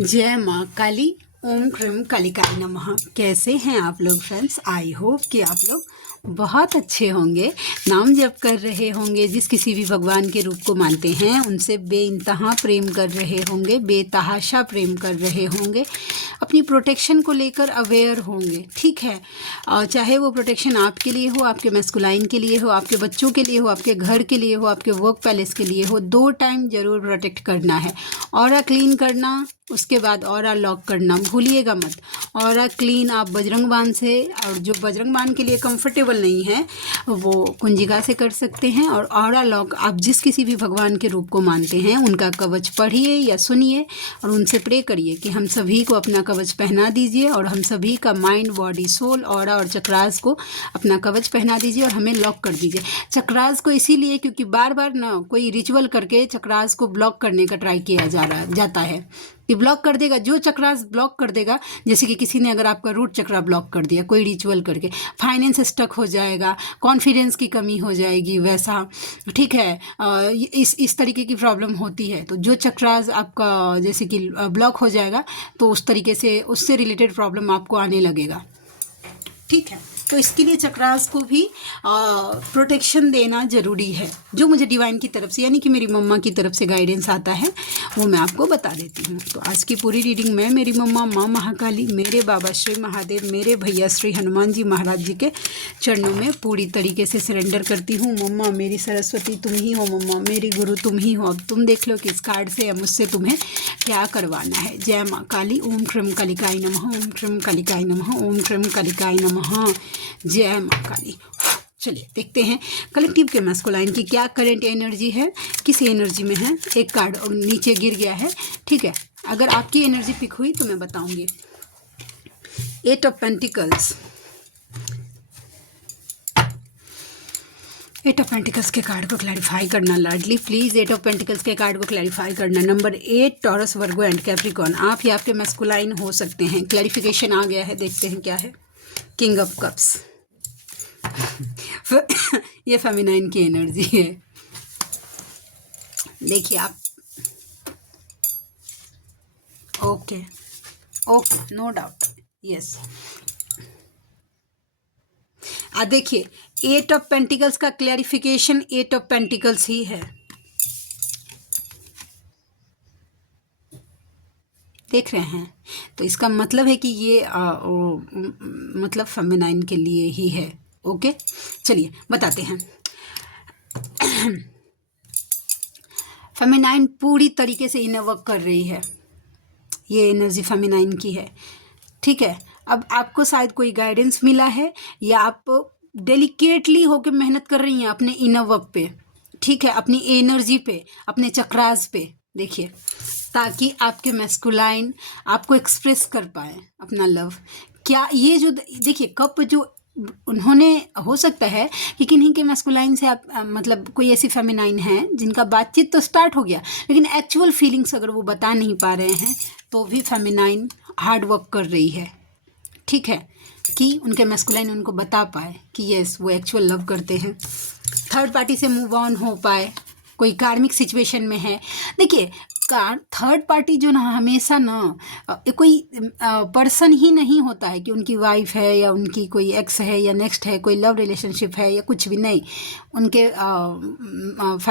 जय माँ काली। ओम ह्रीं कालिकाय नमः। कैसे हैं आप लोग फ्रेंड्स? आई होप कि आप लोग बहुत अच्छे होंगे, नाम जप कर रहे होंगे, जिस किसी भी भगवान के रूप को मानते हैं उनसे बेइंतहा प्रेम कर रहे होंगे, बेतहाशा प्रेम कर रहे होंगे, अपनी प्रोटेक्शन को लेकर अवेयर होंगे। ठीक है, और चाहे वो प्रोटेक्शन आपके लिए हो, आपके मैस्कुलाइन के लिए हो, आपके बच्चों के लिए हो, आपके घर के लिए हो, आपके वर्क पैलेस के लिए हो, 2 टाइम ज़रूर प्रोटेक्ट करना है। ऑरा क्लीन करना, उसके बाद ऑरा लॉक करना भूलिएगा मत। ऑरा क्लीन आप बजरंग बाण से, और जो बजरंग बाण के लिए कंफर्टेबल नहीं है वो कुंजिका से कर सकते हैं। और ऑरा लॉक आप जिस किसी भी भगवान के रूप को मानते हैं उनका कवच पढ़िए या सुनिए और उनसे प्रे करिए कि हम सभी को अपना कवच पहना दीजिए, और हम सभी का माइंड, बॉडी, सोल, ऑरा और चक्रास को अपना कवच पहना दीजिए और हमें लॉक कर दीजिए। चक्रास को इसीलिए क्योंकि बार बार ना कोई रिचुअल करके चक्रास को ब्लॉक करने का ट्राई किया जाता है कि ब्लॉक कर देगा। जो चक्रास ब्लॉक कर देगा, जैसे कि किसी ने अगर आपका रूट चक्रा ब्लॉक कर दिया कोई रिचुअल करके, फाइनेंस स्टक हो जाएगा, कॉन्फिडेंस की कमी हो जाएगी, वैसा। ठीक है, इस तरीके की प्रॉब्लम होती है। तो जो चक्रास आपका जैसे कि ब्लॉक हो जाएगा तो उस तरीके से उससे रिलेटेड प्रॉब्लम आपको आने लगेगा। ठीक है, तो इसके लिए चक्रास को भी प्रोटेक्शन देना ज़रूरी है, जो मुझे डिवाइन की तरफ से यानी कि मेरी मम्मा की तरफ से गाइडेंस आता है वो मैं आपको बता देती हूँ। तो आज की पूरी रीडिंग मैं मेरी मम्मा माँ महाकाली, मेरे बाबा श्री महादेव, मेरे भैया श्री हनुमान जी महाराज जी के चरणों में पूरी तरीके से सरेंडर करती हूँ। मम्मा मेरी सरस्वती तुम ही हो, मम्मा मेरी गुरु तुम ही हो। अब तुम देख लो कि इस कार्ड से या मुझसे तुम्हें क्या करवाना है। जय माँ काली। ओम ह्रीं कालिकाय नमः। ओम ह्रीं कालिकाय नमः। ओम ह्रीं कालिकाय नमः। जय माँ काली। चलिए देखते हैं कलेक्टिव के मैस्कुलाइन की क्या करंट एनर्जी है, किस एनर्जी में है। एक कार्ड नीचे गिर गया है, ठीक है। अगर आपकी एनर्जी पिक हुई तो मैं बताऊंगी। 8 ऑफ पेंटिकल्स, 8 ऑफ पेंटिकल्स के कार्ड को क्लैरिफाई करना लाडली प्लीज। 8 ऑफ पेंटिकल्स के कार्ड को क्लैरिफाई करना। Number 8 taurus, Virgo and Capricorn, आप या आपके मैस्कुलाइन हो सकते हैं। क्लैरिफिकेशन आ गया है, देखते हैं क्या है। किंग ऑफ कप्स ये फेमिनाइन की एनर्जी है। देखिए आप, okay okay, no doubt, yes. देखिए 8 ऑफ पेंटिकल्स का क्लैरिफिकेशन 8 ऑफ पेंटिकल्स ही है। देख रहे हैं, तो इसका मतलब है कि ये मतलब फेमिनाइन के लिए ही है। ओके, चलिए बताते हैं। फेमिनाइन पूरी तरीके से इनर वर्क कर रही है, ये एनर्जी फेमिनाइन की है। ठीक है, अब आपको शायद कोई गाइडेंस मिला है या आप डेलिकेटली होकर मेहनत कर रही हैं अपने इनर वर्क पे। ठीक है, अपनी एनर्जी पे, अपने चक्रास पे, देखिए, ताकि आपके मैस्कुलाइन आपको एक्सप्रेस कर पाए अपना लव। क्या ये जो देखिए कप जो उन्होंने, हो सकता है कि किन्हीं के मैस्कुलाइन से आप मतलब कोई ऐसी फेमिनाइन है जिनका बातचीत तो स्टार्ट हो गया, लेकिन एक्चुअल फीलिंग्स अगर वो बता नहीं पा रहे हैं तो भी फेमिनाइन हार्ड वर्क कर रही है। ठीक है, कि उनके मैस्कुलाइन उनको बता पाए कि यस वो एक्चुअल लव करते हैं, थर्ड पार्टी से मूव ऑन हो पाए, कोई कार्मिक सिचुएशन में है। देखिए थर्ड पार्टी जो ना हमेशा ना कोई पर्सन ही नहीं होता है कि उनकी वाइफ है या उनकी कोई एक्स है या नेक्स्ट है, कोई लव रिलेशनशिप है या कुछ भी नहीं। उनके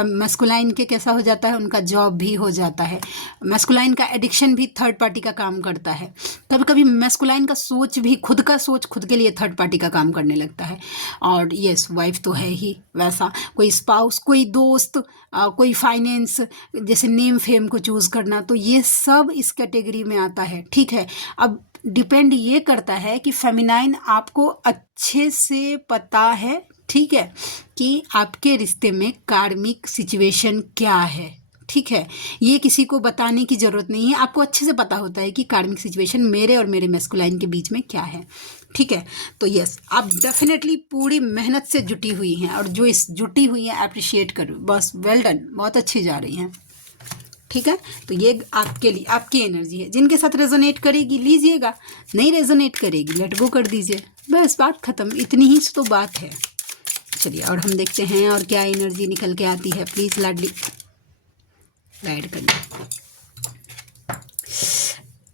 मैस्कुलाइन के कैसा हो जाता है, उनका जॉब भी हो जाता है। मैस्कुलाइन का एडिक्शन भी थर्ड पार्टी का काम करता है। कभी कभी मैस्कुलाइन का सोच भी, खुद का सोच खुद के लिए थर्ड पार्टी का काम करने लगता है। और यस वाइफ तो है ही, वैसा कोई स्पाउस, कोई दोस्त, कोई फाइनेंस, जैसे नेम फेम को चूज़ करना, तो ये सब इस कैटेगरी में आता है। ठीक है, अब डिपेंड ये करता है कि फेमिनाइन आपको अच्छे से पता है, ठीक है, कि आपके रिश्ते में कार्मिक सिचुएशन क्या है। ठीक है, ये किसी को बताने की ज़रूरत नहीं है, आपको अच्छे से पता होता है कि कार्मिक सिचुएशन मेरे और मेरे मैस्कुलाइन के बीच में क्या है। ठीक है, तो यस आप डेफिनेटली पूरी मेहनत से जुटी हुई हैं, और जो इस जुटी हुई हैं अप्रिशिएट करो, बस वेल डन, बहुत अच्छी जा रही हैं। ठीक है, तो ये आपके लिए आपकी एनर्जी है। जिनके साथ रेजोनेट करेगी लीजिएगा, नहीं रेजोनेट करेगी लेट गो कर दीजिए, बस बात ख़त्म, इतनी ही तो बात है। चलिए और हम देखते हैं और क्या एनर्जी निकल के आती है। प्लीज़ लाडली गाइड करिए।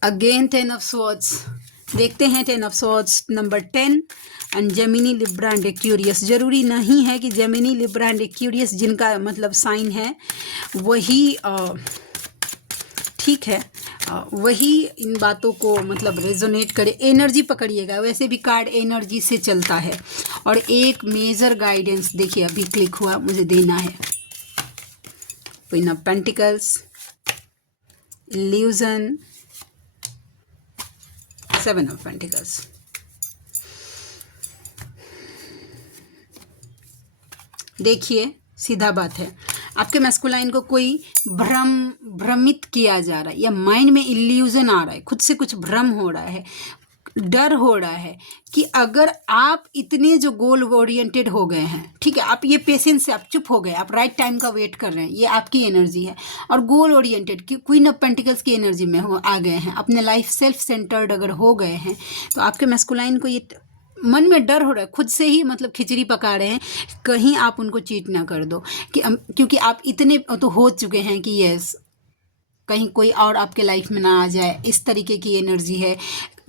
Again 10 of swords. देखते हैं 10 of swords number 10 and Gemini, Libra and Aquarius. जरूरी नहीं है कि जेमिनी, लिब्रा एंड एक्वेरियस जिनका मतलब साइन है वही ठीक है, वही इन बातों को मतलब रेजोनेट करे। एनर्जी पकड़िएगा, वैसे भी कार्ड एनर्जी से चलता है। और एक मेजर गाइडेंस देखिए अभी क्लिक हुआ, मुझे देना है। Queen of pentacles, illusion, 7 of pentacles. देखिए सीधा बात है, आपके मैस्कुलाइन को कोई भ्रमित किया जा रहा है, या माइंड में इल्यूजन आ रहा है, खुद से कुछ भ्रम हो रहा है, डर हो रहा है कि अगर आप इतने जो गोल ओरिएंटेड हो गए हैं, ठीक है, आप ये पेशेंस से आप चुप हो गए, आप राइट टाइम का वेट कर रहे हैं, ये आपकी एनर्जी है। और goal oriented queen of pentacles की एनर्जी में आ गए हैं, अपने लाइफ सेल्फ सेंटर्ड अगर हो गए हैं, तो आपके मैस्कुलाइन को ये मन में डर हो रहा है, खुद से ही मतलब खिचड़ी पका रहे हैं, कहीं आप उनको चीट ना कर दो कि क्योंकि आप इतने तो हो चुके हैं कि यस कहीं कोई और आपके लाइफ में ना आ जाए, इस तरीके की एनर्जी है।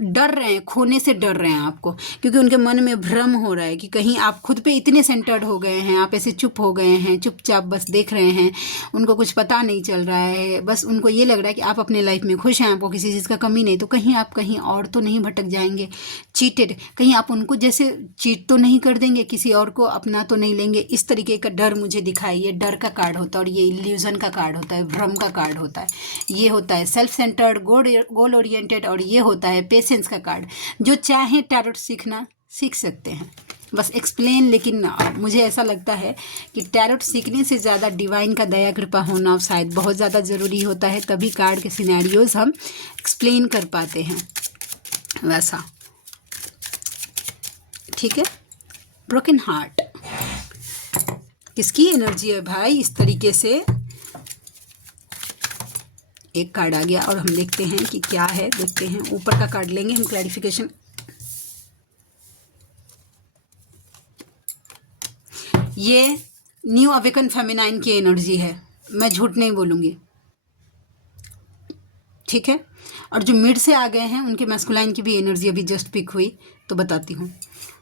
डर रहे हैं, खोने से डर रहे हैं आपको, क्योंकि उनके मन में भ्रम हो रहा है कि कहीं आप खुद पे इतने सेंटर्ड हो गए हैं, आप ऐसे चुप हो गए हैं, चुपचाप बस देख रहे हैं, उनको कुछ पता नहीं चल रहा है, बस उनको ये लग रहा है कि आप अपने लाइफ में खुश हैं, आपको किसी चीज़ का कमी नहीं, तो कहीं आप कहीं और तो नहीं भटक जाएंगे, चीटेड, कहीं आप उनको जैसे चीट तो नहीं कर देंगे, किसी और को अपना तो नहीं लेंगे, इस तरीके का डर मुझे दिखाई। ये डर का कार्ड होता है और ये इल्यूजन का कार्ड होता है, भ्रम का कार्ड होता है, ये होता है सेल्फ सेंटर्ड, गोल ओरिएंटेड, और ये होता है पेशेंस का कार्ड। जो चाहे टैरोट सीखना सीख सकते हैं, बस एक्सप्लेन। लेकिन मुझे ऐसा लगता है कि टैरोट सीखने से ज़्यादा डिवाइन का दया कृपा होना शायद बहुत ज़्यादा ज़रूरी होता है, तभी कार्ड के सिनेरियोज हम एक्सप्लेन कर पाते हैं वैसा, ठीक है। ब्रोकन हार्ट किसकी एनर्जी है भाई? इस तरीके से एक कार्ड आ गया और हम देखते हैं कि क्या है, देखते हैं। ऊपर का कार्ड लेंगे हम क्लैरिफिकेशन। ये न्यू अवेकन फेमिनाइन की एनर्जी है, मैं झूठ नहीं बोलूँगी, ठीक है। और जो मिड से आ गए हैं उनके मैस्कुलाइन की भी एनर्जी अभी जस्ट पिक हुई, तो बताती हूँ।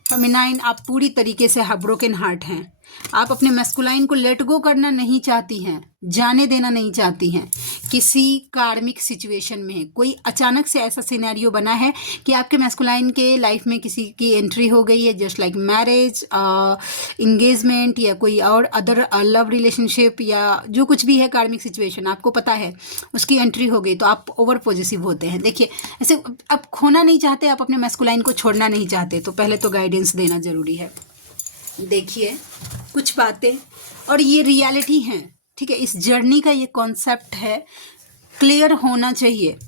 फेमिनाइन, आप पूरी तरीके से ब्रोकन हार्ट हैं, आप अपने मैस्कुलाइन को लेट गो करना नहीं चाहती हैं, जाने देना नहीं चाहती हैं। किसी कार्मिक सिचुएशन में कोई अचानक से ऐसा सिनेरियो बना है कि आपके मैस्कुलाइन के लाइफ में किसी की एंट्री हो गई है, जस्ट लाइक मैरिज, इंगेजमेंट, या कोई और अदर लव रिलेशनशिप, या जो कुछ भी है कार्मिक सिचुएशन आपको पता है, उसकी एंट्री हो गई, तो आप ओवर पॉजिटिव होते हैं। देखिए ऐसे आप खोना नहीं चाहते, आप अपने मैस्कुलाइन को छोड़ना नहीं चाहते, तो पहले तो गाइडेंस देना ज़रूरी है। देखिए कुछ बातें, और ये रियलिटी हैं, ठीक है। इस जर्नी का ये कॉन्सेप्ट है, क्लियर होना चाहिए।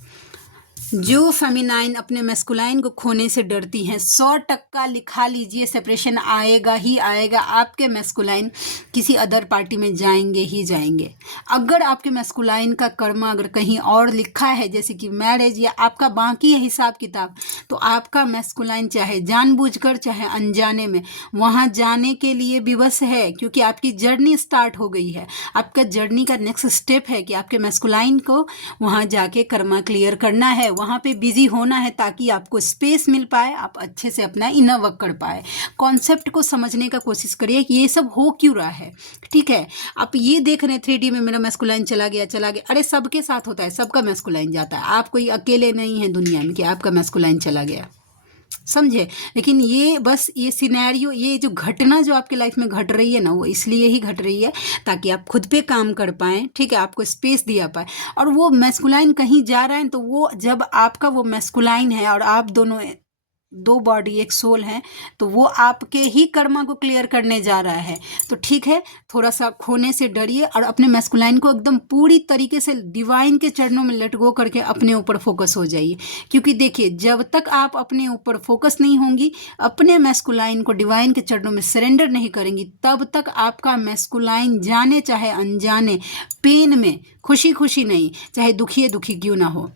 जो फेमिनाइन अपने मैस्कुलाइन को खोने से डरती हैं, 100% लिखा लीजिए, सेपरेशन आएगा ही आएगा। आपके मैस्कुलाइन किसी अदर पार्टी में जाएंगे ही जाएंगे। अगर आपके मैस्कुलाइन का कर्मा अगर कहीं और लिखा है, जैसे कि मैरिज, या आपका बाकी है हिसाब किताब, तो आपका मैस्कुलाइन चाहे जानबूझकर चाहे अनजाने में वहाँ जाने के लिए विवश है, क्योंकि आपकी जर्नी स्टार्ट हो गई है। आपका जर्नी का नेक्स्ट स्टेप है कि आपके मैस्कुलाइन को वहाँ जाके कर्मा क्लियर करना है, वहाँ पे बिजी होना है, ताकि आपको स्पेस मिल पाए, आप अच्छे से अपना इनर वर्क कर पाए। कॉन्सेप्ट को समझने का कोशिश करिए कि ये सब हो क्यों रहा है, ठीक है। आप ये देख रहे हैं 3D में मेरा मैस्कुलाइन चला गया, अरे सबके साथ होता है, सबका मैस्कुलाइन जाता है, आप कोई अकेले नहीं है दुनिया में कि आपका मैस्कुलाइन चला गया, समझे। लेकिन ये बस ये सिनेरियो, ये जो घटना जो आपके लाइफ में घट रही है ना, वो इसलिए ही घट रही है ताकि आप खुद पे काम कर पाएँ, ठीक है, आपको स्पेस दिया पाए। और वो मैस्कुलाइन कहीं जा रहा है, तो वो जब आपका वो मैस्कुलाइन है और आप दोनों, दो बॉडी एक सोल है, तो वो आपके ही कर्मा को क्लियर करने जा रहा है। तो ठीक है, थोड़ा सा खोने से डरिए और अपने मैस्कुलाइन को एकदम पूरी तरीके से डिवाइन के चरणों में लेट गो करके अपने ऊपर फोकस हो जाइए। क्योंकि देखिए, जब तक आप अपने ऊपर फोकस नहीं होंगी, अपने मैस्कुलाइन को डिवाइन के चरणों में सरेंडर नहीं करेंगी, तब तक आपका मैस्कुलाइन जाने चाहे अनजाने, पेन में, खुशी खुशी नहीं, चाहे दुखी दुखी क्यों ना हो,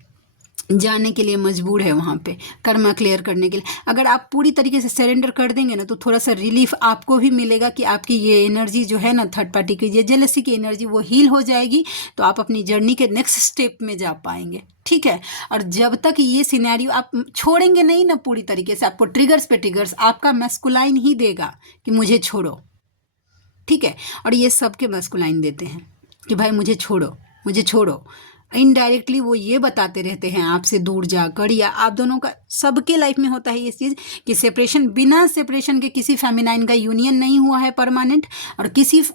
जाने के लिए मजबूर है वहाँ पे कर्मा क्लियर करने के लिए। अगर आप पूरी तरीके से सरेंडर कर देंगे ना, तो थोड़ा सा रिलीफ आपको भी मिलेगा कि आपकी ये एनर्जी जो है ना, थर्ड पार्टी की ये जेलसी की एनर्जी, वो हील हो जाएगी, तो आप अपनी जर्नी के नेक्स्ट स्टेप में जा पाएंगे, ठीक है। और जब तक ये सिनेरियो आप छोड़ेंगे नहीं ना पूरी तरीके से, आपको ट्रिगर्स पे ट्रिगर्स आपका मैस्कुलाइन ही देगा कि मुझे छोड़ो, ठीक है। और ये सबके मैस्कुलाइन देते हैं कि भाई मुझे छोड़ो, मुझे छोड़ो। इनडायरेक्टली वो ये बताते रहते हैं आपसे दूर जाकर, या आप दोनों का सबके लाइफ में होता है ये चीज़ कि सेपरेशन, बिना सेपरेशन के किसी फेमिनाइन का यूनियन नहीं हुआ है परमानेंट, और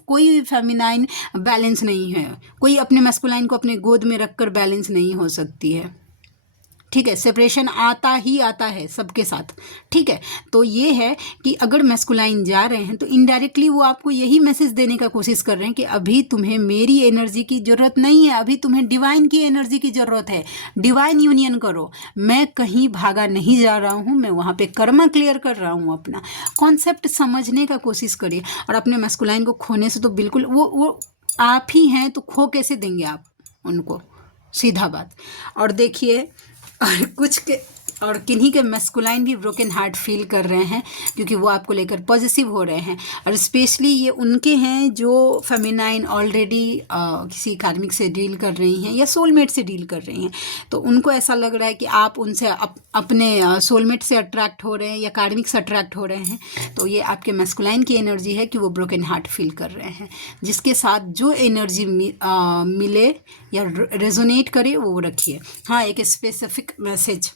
कोई फेमिनाइन बैलेंस नहीं है, कोई अपने मैस्कुलाइन को अपने गोद में रखकर बैलेंस नहीं हो सकती है, ठीक है। सेपरेशन आता ही आता है सबके साथ, ठीक है। तो ये है कि अगर मैस्कुलाइन जा रहे हैं तो इनडायरेक्टली वो आपको यही मैसेज देने का कोशिश कर रहे हैं कि अभी तुम्हें मेरी एनर्जी की ज़रूरत नहीं है, अभी तुम्हें डिवाइन की एनर्जी की ज़रूरत है, डिवाइन यूनियन करो। मैं कहीं भागा नहीं जा रहा हूँ, मैं वहाँ पे कर्मा क्लियर कर रहा हूँ। अपना कॉन्सेप्ट समझने का कोशिश करिए। और अपने मैस्कुलाइन को खोने से तो बिल्कुल वो आप ही हैं, तो खो कैसे देंगे आप उनको, सीधा बात। और देखिए और किन्हीं के मैस्कुलाइन भी ब्रोकन हार्ट फील कर रहे हैं, क्योंकि वो आपको लेकर पॉजिटिव हो रहे हैं। और स्पेशली ये उनके हैं जो फेमिनाइन ऑलरेडी किसी कार्मिक से डील कर रही हैं या सोलमेट से डील कर रही हैं। तो उनको ऐसा लग रहा है कि आप उनसे अपने सोलमेट से अट्रैक्ट हो रहे हैं या कार्मिक से अट्रैक्ट हो रहे हैं। तो ये आपके मैस्कुलाइन की एनर्जी है कि वो ब्रोकन हार्ट फील कर रहे हैं, जिसके साथ जो एनर्जी मिले या रेजोनेट करे वो रखिए। हाँ, एक स्पेसिफिक मैसेज,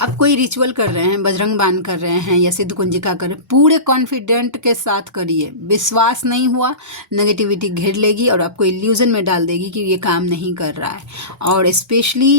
आप कोई रिचुअल कर रहे हैं, बजरंग बाण कर रहे हैं या सिद्ध कुंजिका कर रहे हैं, पूरे कॉन्फिडेंट के साथ करिए। विश्वास नहीं हुआ, नेगेटिविटी घेर लेगी और आपको इल्यूजन में डाल देगी कि ये काम नहीं कर रहा है। और स्पेशली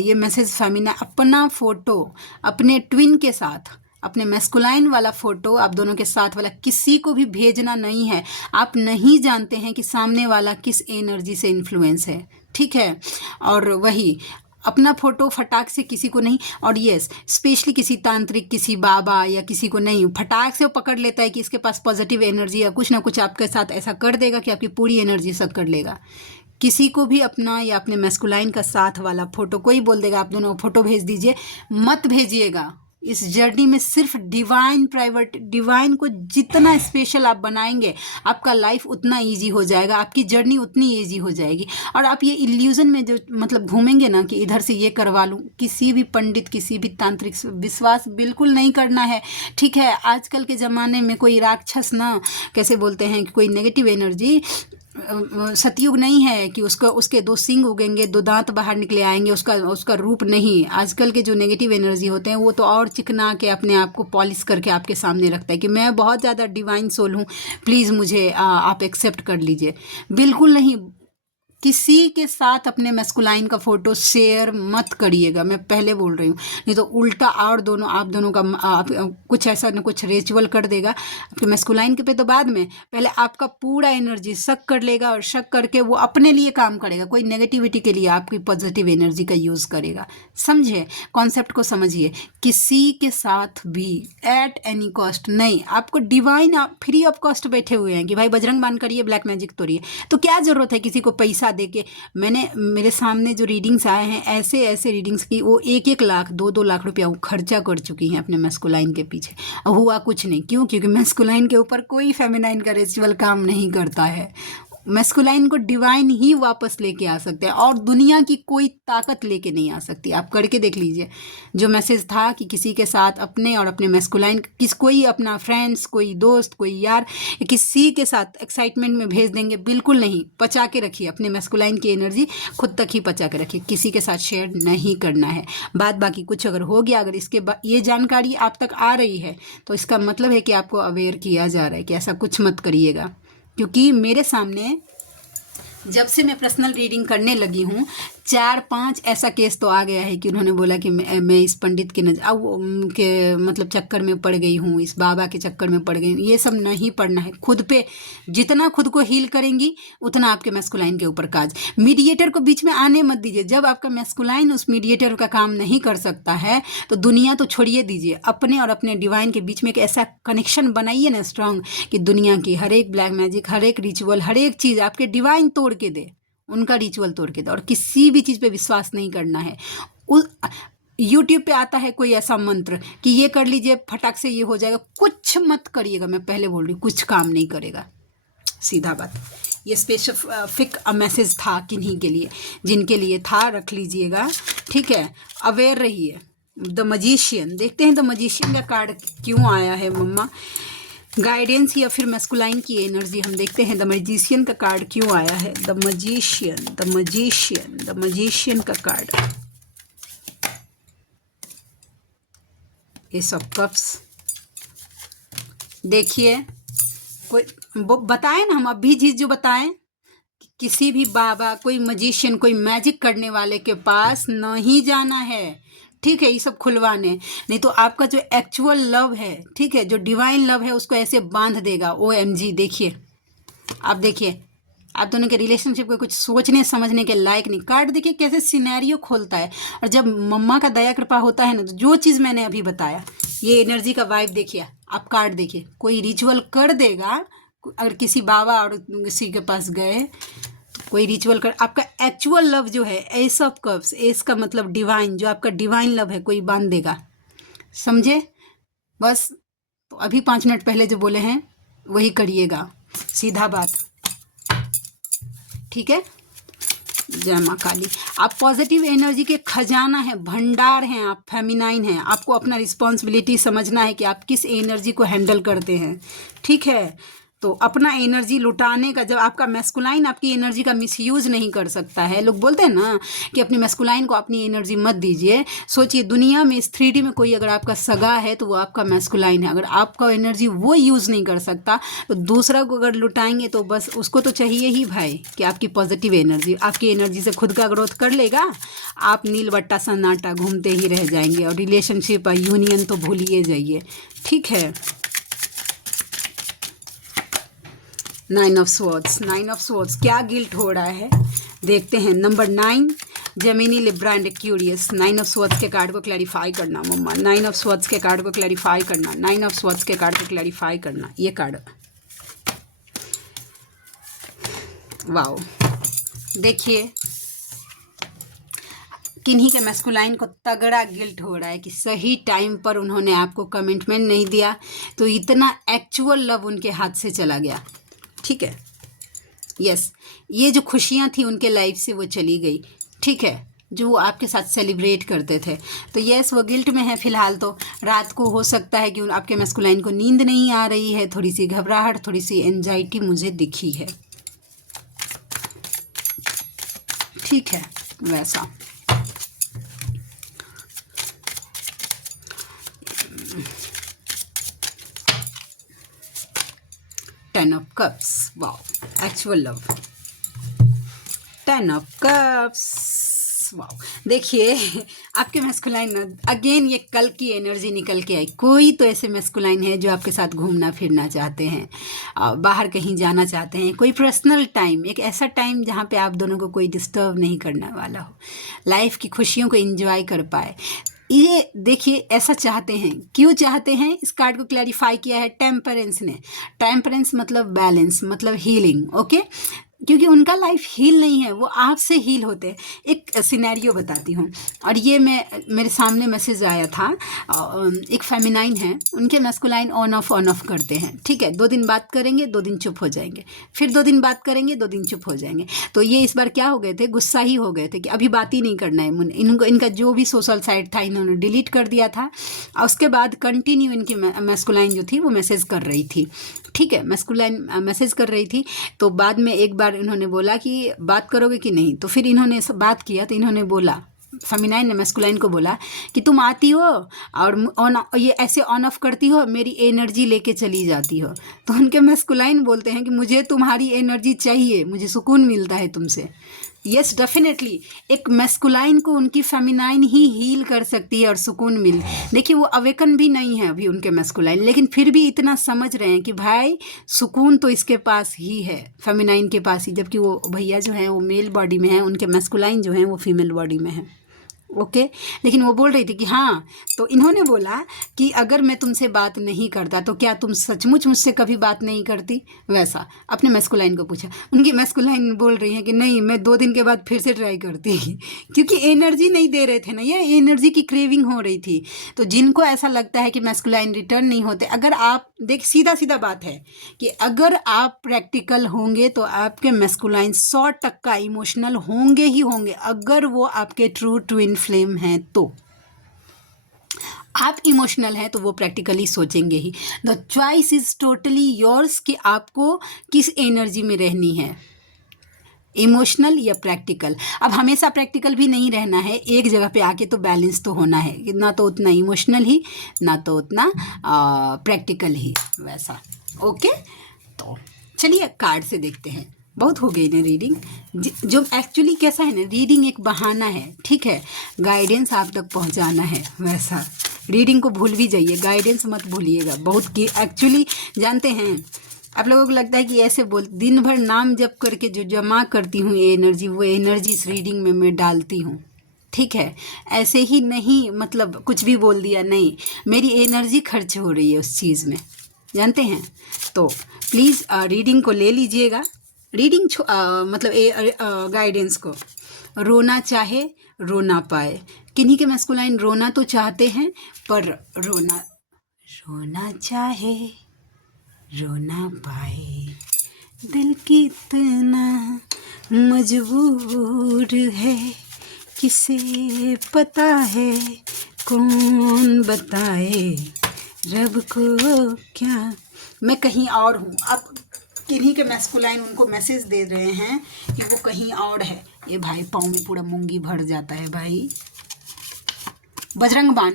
ये मैसेज फेमिना, अपना फ़ोटो अपने ट्विन के साथ, अपने मैस्कुलाइन वाला फ़ोटो आप दोनों के साथ वाला किसी को भी भेजना नहीं है। आप नहीं जानते हैं कि सामने वाला किस एनर्जी से इन्फ्लुएंस है, ठीक है। और वही अपना फ़ोटो फटाक से किसी को नहीं, और यस स्पेशली किसी तांत्रिक, किसी बाबा या किसी को नहीं, फटाक से वो पकड़ लेता है कि इसके पास पॉजिटिव एनर्जी या कुछ ना कुछ आपके साथ ऐसा कर देगा कि आपकी पूरी एनर्जी सक कर लेगा। किसी को भी अपना या अपने मैस्कुलाइन का साथ वाला फ़ोटो कोई बोल देगा आप दोनों फ़ोटो भेज दीजिए, मत भेजिएगा। इस जर्नी में सिर्फ डिवाइन प्राइवेट, डिवाइन को जितना स्पेशल आप बनाएंगे आपका लाइफ उतना इजी हो जाएगा, आपकी जर्नी उतनी इजी हो जाएगी। और आप ये इल्यूजन में जो मतलब घूमेंगे ना कि इधर से ये करवा लूँ, किसी भी पंडित, किसी भी तांत्रिक विश्वास बिल्कुल नहीं करना है, ठीक है। आजकल के ज़माने में कोई राक्षस ना, कैसे बोलते हैं कि कोई नेगेटिव एनर्जी, सतयुग नहीं है कि उसके दो सिंग उगेंगे, दो दांत बाहर निकले आएंगे, उसका रूप नहीं। आजकल के जो नेगेटिव एनर्जी होते हैं वो तो और चिकना के अपने आप को पॉलिश करके आपके सामने रखता है कि मैं बहुत ज़्यादा डिवाइन सोल हूँ, प्लीज़ मुझे आप एक्सेप्ट कर लीजिए। बिल्कुल नहीं। किसी के साथ अपने मैस्कुलाइन का फ़ोटो शेयर मत करिएगा, मैं पहले बोल रही हूँ, नहीं तो उल्टा और आप दोनों का कुछ ऐसा न कुछ रिचुअल कर देगा आपके मैस्कुलाइन के पे। तो बाद में पहले आपका पूरा एनर्जी शक कर लेगा, और शक करके वो अपने लिए काम करेगा, कोई नेगेटिविटी के लिए आपकी पॉजिटिव एनर्जी का यूज़ करेगा। समझे, कॉन्सेप्ट को समझिए। किसी के साथ भी एट एनी कॉस्ट नहीं, आपको डिवाइन आप फ्री ऑफ कॉस्ट बैठे हुए हैं कि भाई बजरंग बाण करिए, ब्लैक मैजिक तोड़िए, तो क्या ज़रूरत है किसी को पैसा देके। मेरे सामने जो रीडिंग्स आए हैं, ऐसे ऐसे रीडिंग्स की वो 1-1 लाख 2-2 लाख रुपया वो खर्चा कर चुकी हैं अपने मैस्कुलाइन के पीछे, और हुआ कुछ नहीं। क्यों? क्योंकि मैस्कुलाइन के ऊपर कोई फेमिनाइन का रिचुअल काम नहीं करता है। मैस्कुलाइन को डिवाइन ही वापस लेके आ सकते हैं, और दुनिया की कोई ताकत लेके नहीं आ सकती। आप करके देख लीजिए। जो मैसेज था कि किसी के साथ अपने और अपने मैस्कुलाइन, कोई अपना फ्रेंड्स, कोई दोस्त, कोई यार, किसी के साथ एक्साइटमेंट में भेज देंगे, बिल्कुल नहीं। पचा के रखिए अपने मैस्कुलाइन की एनर्जी, खुद तक ही पचा के रखिए, किसी के साथ शेयर नहीं करना है। बाद बाकी कुछ अगर हो गया, अगर इसके ये जानकारी आप तक आ रही है तो इसका मतलब है कि आपको अवेयर किया जा रहा है कि ऐसा कुछ मत करिएगा। क्योंकि मेरे सामने जब से मैं पर्सनल रीडिंग करने लगी हूँ 4-5 ऐसा केस तो आ गया है कि उन्होंने बोला कि मैं इस पंडित के के मतलब चक्कर में पड़ गई हूँ, इस बाबा के चक्कर में पड़ गई हूँ। ये सब नहीं पड़ना है। खुद पे जितना खुद को हील करेंगी उतना आपके मैस्कुलाइन के ऊपर काज। मीडिएटर को बीच में आने मत दीजिए। जब आपका मैस्कुलाइन उस मीडिएटर का काम नहीं कर सकता है तो दुनिया तो छोड़िए दीजिए, अपने और अपने डिवाइन के बीच में एक ऐसा कनेक्शन बनाइए ना स्ट्रांग कि दुनिया की हर एक ब्लैक मैजिक, हर एक रिचुअल, हर एक चीज़ आपके डिवाइन तोड़ के दे, उनका रिचुअल तोड़ के दे। और किसी भी चीज़ पे विश्वास नहीं करना है। यूट्यूब पे आता है कोई ऐसा मंत्र कि ये कर लीजिए फटाक से ये हो जाएगा, कुछ मत करिएगा। मैं पहले बोल रही हूँ, कुछ काम नहीं करेगा, सीधा बात। ये स्पेसिफिक मैसेज था किन्हीं के लिए, जिनके लिए था रख लीजिएगा, ठीक है। अवेयर रहिए। द मजिशियन, देखते हैं द मजिशियन का कार्ड क्यों आया है मम्मा। गाइडेंस या फिर मैस्कुलाइन की एनर्जी हम देखते हैं। द मजिशियन का कार्ड क्यों आया है। The magician, the magician, the magician का कार्ड, एस ऑफ कप्स। देखिए कोई बताएं ना, हम अभी चीज जो बताएं, किसी भी बाबा, कोई मजिशियन, कोई मैजिक करने वाले के पास नहीं जाना है, ठीक है, ये सब खुलवाने। नहीं तो आपका जो एक्चुअल लव है, ठीक है, जो डिवाइन लव है, उसको ऐसे बांध देगा। OMG, देखिए, आप देखिए, आप दोनों के रिलेशनशिप को कुछ सोचने समझने के लायक नहीं। कार्ड देखिए कैसे सिनेरियो खोलता है। और जब मम्मा का दया कृपा होता है ना, तो जो चीज़ मैंने अभी बताया, ये एनर्जी का वाइब देखिए, आप कार्ड देखिए, कोई रिचुअल कर देगा। अगर किसी बाबा और किसी के पास गए, कोई रिचुअल कर, आपका एक्चुअल लव जो है, एस ऑफ कप्स, एस का मतलब डिवाइन, जो आपका डिवाइन लव है, कोई बांध देगा, समझे। बस तो अभी 5 मिनट पहले जो बोले हैं वही करिएगा, सीधा बात, ठीक है। जय माँ काली। आप पॉजिटिव एनर्जी के खजाना है, भंडार हैं, आप फेमिनाइन हैं। आपको अपना रिस्पॉन्सिबिलिटी समझना है कि आप किस एनर्जी को हैंडल करते हैं, ठीक है। तो अपना एनर्जी लुटाने का, जब आपका मैस्कुलाइन आपकी एनर्जी का मिसयूज नहीं कर सकता है। लोग बोलते हैं ना कि अपनी मैस्कुलाइन को अपनी एनर्जी मत दीजिए। सोचिए, दुनिया में इस 3D में कोई अगर आपका सगा है तो वो आपका मैस्कुलाइन है। अगर आपका एनर्जी वो यूज़ नहीं कर सकता, तो दूसरा को अगर लुटाएंगे तो बस उसको तो चाहिए ही भाई कि आपकी पॉजिटिव एनर्जी, आपकी एनर्जी से खुद का ग्रोथ कर लेगा। आप नील बट्टा सन्नाटा घूमते ही रह जाएंगे, और रिलेशनशिप यूनियन तो भूलिए जाइए, ठीक है। 9 ऑफ स्वॉर्ड्स, 9 ऑफ स्वॉर्ड्स, क्या गिल्ट हो रहा है देखते हैं। Number 9, Gemini, Libra and Aquarius. 9 of swords के कार्ड को क्लैरिफाई करना मम्मा। 9 ऑफ स्वॉर्ड्स के कार्ड को क्लैरिफाई करना। 9 ऑफ स्वॉर्ड्स के कार्ड को क्लैरिफाई करना। ये कार्ड, वाओ, देखिए किन्हीं के मैस्कुलाइन को तगड़ा गिल्ट हो रहा है कि सही टाइम पर उन्होंने आपको कमिटमेंट नहीं दिया, तो इतना एक्चुअल लव उनके हाथ से चला गया, ठीक है। यस, ये जो खुशियाँ थी उनके लाइफ से वो चली गई, ठीक है, जो वो आपके साथ सेलिब्रेट करते थे। तो यस, वो गिल्ट में है फिलहाल। तो रात को हो सकता है कि आपके मैस्कुलाइन को नींद नहीं आ रही है, थोड़ी सी घबराहट, थोड़ी सी एंजाइटी मुझे दिखी है, ठीक है, वैसा। Ten of Cups, wow, actual love. 10 of Cups, wow. देखिए आपके मैस्कुलाइन, अगेन ये कल की एनर्जी निकल के आई। कोई तो ऐसे मैस्कुलाइन है जो आपके साथ घूमना फिरना चाहते हैं, बाहर कहीं जाना चाहते हैं, कोई पर्सनल टाइम, एक ऐसा टाइम जहाँ पे आप दोनों को कोई डिस्टर्ब नहीं करने वाला हो, लाइफ की खुशियों को एंजॉय कर पाए। ये देखिए, ऐसा चाहते हैं। क्यों चाहते हैं, इस कार्ड को क्लैरिफाई किया है टेम्परेंस ने। टेम्परेंस मतलब बैलेंस, मतलब हीलिंग, ओके। क्योंकि उनका लाइफ हील नहीं है, वो आपसे हील होते हैं। एक सिनेरियो बताती हूँ, और ये मेरे सामने मैसेज आया था। एक फेमिनाइन है, उनके मैस्कुलाइन ऑन ऑफ करते हैं, ठीक है। 2 दिन बात करेंगे, 2 दिन चुप हो जाएंगे, फिर 2 दिन बात करेंगे, 2 दिन चुप हो जाएंगे। तो ये इस बार क्या हो गए थे, गुस्सा ही हो गए थे कि अभी बात ही नहीं करना है। इनको इनका जो भी सोशल साइट था इन्होंने डिलीट कर दिया था, और उसके बाद कंटिन्यू इनकी मैस्कुलाइन जो थी वो मैसेज कर रही थी, ठीक है, मैस्कुलाइन मैसेज कर रही थी। तो बाद में एक बार इन्होंने बोला कि बात करोगे कि नहीं, तो फिर इन्होंने बात किया, तो इन्होंने बोला, फेमिनाइन ने मैस्कुलाइन को बोला कि तुम आती हो और ये ऐसे ऑन ऑफ करती हो, मेरी एनर्जी लेके चली जाती हो। तो उनके मैस्कुलाइन बोलते हैं कि मुझे तुम्हारी एनर्जी चाहिए, मुझे सुकून मिलता है तुमसे। यस, डेफिनेटली एक मैस्कुलाइन को उनकी फेमिनाइन ही हील कर सकती है और सुकून मिल। देखिए वो अवेकन भी नहीं है अभी उनके मैस्कुलाइन, लेकिन फिर भी इतना समझ रहे हैं कि भाई सुकून तो इसके पास ही है, फेमिनाइन के पास ही। जबकि वो भैया जो हैं वो मेल बॉडी में हैं, उनके मैस्कुलाइन जो हैं वो फीमेल बॉडी में है, ओके। लेकिन वो बोल रही थी कि हाँ, तो इन्होंने बोला कि अगर मैं तुमसे बात नहीं करता तो क्या तुम सचमुच मुझसे कभी बात नहीं करती? वैसा अपने मैस्कुलाइन को पूछा। उनकी मैस्कुलाइन बोल रही है कि नहीं, मैं 2 दिन के बाद फिर से ट्राई करती क्योंकि एनर्जी नहीं दे रहे थे ना, ये एनर्जी की क्रेविंग हो रही थी। तो जिनको ऐसा लगता है कि मैस्कुलाइन रिटर्न नहीं होते, अगर आप देख, सीधा सीधा बात है कि अगर आप प्रैक्टिकल होंगे तो आपके मैस्कुलाइन 100% इमोशनल होंगे ही होंगे। अगर वो आपके ट्रू ट्विन फ्लेम हैं तो आप इमोशनल हैं तो वो प्रैक्टिकली सोचेंगे ही। The choice is totally yours कि आपको किस एनर्जी में रहनी है, इमोशनल या प्रैक्टिकल। अब हमेशा प्रैक्टिकल भी नहीं रहना है, एक जगह पे आके तो बैलेंस तो होना है, ना तो उतना इमोशनल ही ना तो उतना प्रैक्टिकल ही, वैसा। ओके, तो चलिए कार्ड से देखते हैं। बहुत हो गई ना रीडिंग। जो एक्चुअली कैसा है ना, रीडिंग एक बहाना है, ठीक है, गाइडेंस आप तक पहुंचाना है, वैसा। रीडिंग को भूल भी जाइए, गाइडेंस मत भूलिएगा। बहुत की एक्चुअली जानते हैं, आप लोगों को लगता है कि ऐसे बोल, दिन भर नाम जप करके जो जमा करती हूँ ये एनर्जी, वो एनर्जी इस रीडिंग में मैं डालती हूँ, ठीक है। ऐसे ही नहीं मतलब कुछ भी बोल दिया, नहीं, मेरी एनर्जी खर्च हो रही है उस चीज़ में, जानते हैं। तो प्लीज़ रीडिंग को ले लीजिएगा। रीडिंग मतलब गाइडेंस को। रोना चाहे रो ना पाए, किन्हीं के मैस्कुलाइन रोना तो चाहते हैं पर रोना चाहे रो ना पाए, दिल कितना मजबूर है, किसे पता है, कौन बताए, रब को क्या। मैं कहीं और हूँ। अब किन्हीं के मैस्कुलाइन उनको मैसेज दे रहे हैं कि वो कहीं और है। ये भाई पाँव में पूरा मूंगी भर जाता है भाई। बजरंग बाण,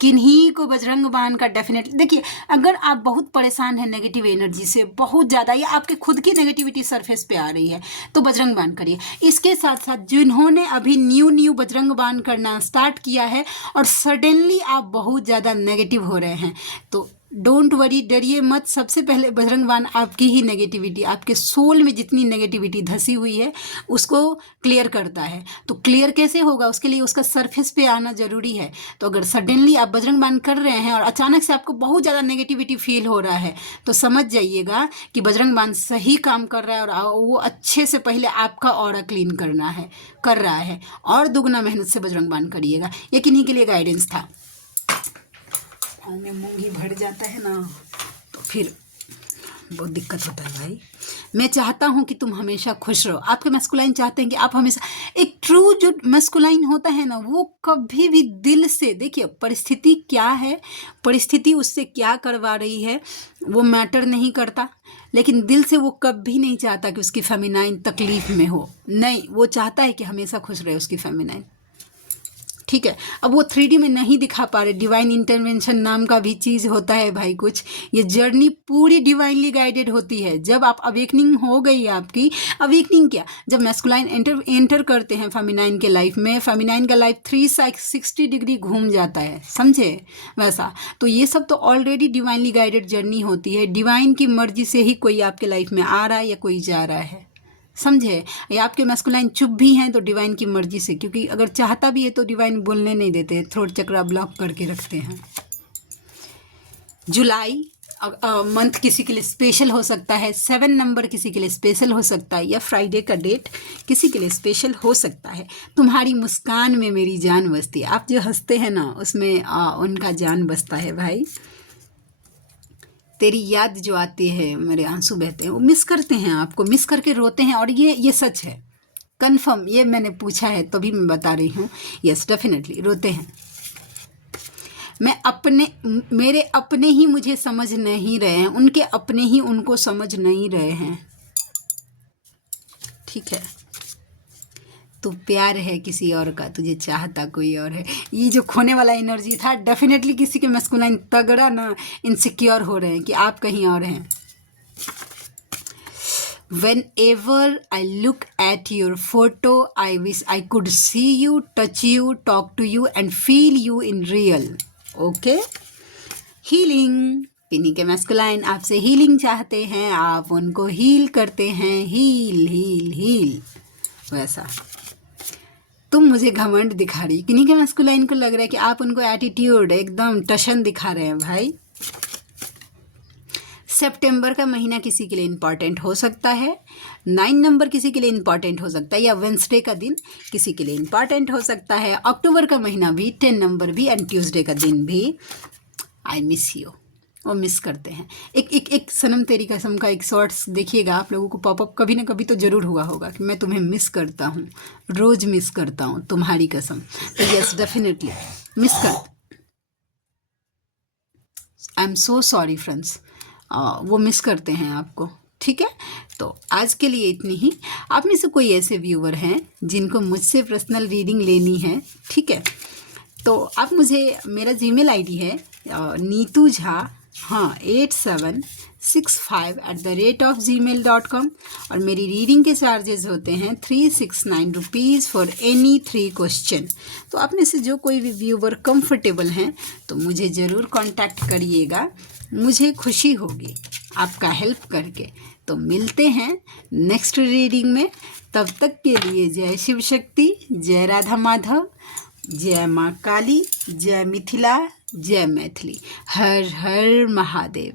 किन्हीं को बजरंग बाण का डेफिनेटली देखिए। अगर आप बहुत परेशान हैं नेगेटिव एनर्जी से बहुत ज़्यादा, या आपके खुद की नेगेटिविटी सरफेस पे आ रही है, तो बजरंग बाण करिए। इसके साथ साथ जिन्होंने अभी न्यू बजरंग बाण करना स्टार्ट किया है और सडनली आप बहुत ज़्यादा नेगेटिव हो रहे हैं, तो डोंट वरी, डरिए मत। सबसे पहले बजरंग बाण आपकी ही नेगेटिविटी, आपके सोल में जितनी नेगेटिविटी धसी हुई है उसको क्लियर करता है। तो क्लियर कैसे होगा, उसके लिए उसका सरफेस पे आना ज़रूरी है। तो अगर सडनली आप बजरंग बाण कर रहे हैं और अचानक से आपको बहुत ज़्यादा नेगेटिविटी फील हो रहा है, तो समझ जाइएगा कि बजरंग बाण सही काम कर रहा है और वो अच्छे से पहले आपका ऑरा क्लीन कर रहा है। और दुगना मेहनत से बजरंग बाण करिएगा। ये किन्हीं के लिए गाइडेंस था। में मूंगी भर जाता है ना तो फिर बहुत दिक्कत होता है भाई। मैं चाहता हूँ कि तुम हमेशा खुश रहो। आपके मैस्कुलाइन चाहते हैं कि आप हमेशा, एक ट्रू जो मैस्कुलाइन होता है ना, वो कभी भी दिल से, देखिए परिस्थिति क्या है, परिस्थिति उससे क्या करवा रही है वो मैटर नहीं करता, लेकिन दिल से वो कभी नहीं चाहता कि उसकी फेमिनाइन तकलीफ में हो। नहीं, वो चाहता है कि हमेशा खुश रहे उसकी फेमिनाइन, ठीक है। अब वो 3D में नहीं दिखा पा रहे। डिवाइन इंटरवेंशन नाम का भी चीज़ होता है भाई कुछ। ये जर्नी पूरी डिवाइनली गाइडेड होती है। जब आप अवेकनिंग हो गई आपकी, अवेकनिंग क्या, जब मैस्कुलाइन एंटर करते हैं फेमिनाइन के लाइफ में, फेमिनाइन का लाइफ 360 डिग्री घूम जाता है, समझे, वैसा। तो ये सब तो ऑलरेडी डिवाइनली गाइडेड जर्नी होती है। डिवाइन की मर्जी से ही कोई आपके लाइफ में आ रहा है या कोई जा रहा है, समझे। या आपके मैस्कुलाइन चुप भी हैं तो डिवाइन की मर्जी से, क्योंकि अगर चाहता भी है तो डिवाइन बोलने नहीं देते, थ्रोट चक्रा ब्लॉक करके रखते हैं। जुलाई मंथ किसी के लिए स्पेशल हो सकता है, 7 नंबर किसी के लिए स्पेशल हो सकता है, या फ्राइडे का डेट किसी के लिए स्पेशल हो सकता है। तुम्हारी मुस्कान में मेरी जान बसती है। आप जो हंसते हैं ना उसमें उनका जान बसता है भाई। तेरी याद जो आती है मेरे आंसू बहते हैं, वो मिस करते हैं, आपको मिस करके रोते हैं। और ये सच है, कंफर्म, ये मैंने पूछा है तभी मैं बता रही हूँ। यस, डेफिनेटली रोते हैं। मेरे अपने ही मुझे समझ नहीं रहे हैं, उनके अपने ही उनको समझ नहीं रहे हैं, ठीक है। तो प्यार है किसी और का, तुझे चाहता कोई और है। ये जो खोने वाला एनर्जी था, डेफिनेटली किसी के मैस्कुलाइन तगड़ा ना इनसिक्योर हो रहे हैं कि आप कहीं और हैं। Whenever I look at your photo, I wish I could see you, touch you, talk to you and feel you in real. Okay? Healing. किन्हीं के मैस्कुलाइन आपसे हीलिंग चाहते हैं, आप उनको हील करते हैं, हील हील हील, वैसा। तुम मुझे घमंड दिखा रही, किन्हीं के मस्कुलाइन को लग रहा है कि आप उनको एटीट्यूड एकदम टशन दिखा रहे हैं भाई। सितंबर का महीना किसी के लिए इम्पॉर्टेंट हो सकता है, 9 नंबर किसी के लिए इम्पॉर्टेंट हो सकता है, या वेंसडे का दिन किसी के लिए इम्पॉर्टेंट हो सकता है। अक्टूबर का महीना भी, 10 नंबर भी एंड ट्यूसडे का दिन भी। आई मिस यू, वो मिस करते हैं। एक सनम तेरी कसम का एक शॉर्ट्स देखिएगा, आप लोगों को पॉपअप कभी ना कभी तो ज़रूर हुआ होगा कि मैं तुम्हें मिस करता हूँ, रोज़ मिस करता हूँ, तुम्हारी कसम। तो यस, डेफिनेटली मिस कर। I am so sorry friends, वो मिस करते हैं आपको, ठीक है। तो आज के लिए इतनी ही। आप में से कोई ऐसे व्यूवर हैं जिनको मुझसे पर्सनल रीडिंग लेनी है, ठीक है, तो आप मुझे, मेरा जीमेल आईडी है नीतू झा, हाँ 8765@gmail.com, और मेरी रीडिंग के चार्जेस होते हैं 369 रुपीज़ फॉर एनी 3 क्वेश्चन। तो आप में से जो कोई भी व्यूवर कंफर्टेबल हैं तो मुझे ज़रूर कांटेक्ट करिएगा, मुझे खुशी होगी आपका हेल्प करके। तो मिलते हैं नेक्स्ट रीडिंग में, तब तक के लिए जय शिव शक्ति, जय राधा माधव, जय माँ काली, जय मिथिला, जय मैथिली, हर हर महादेव।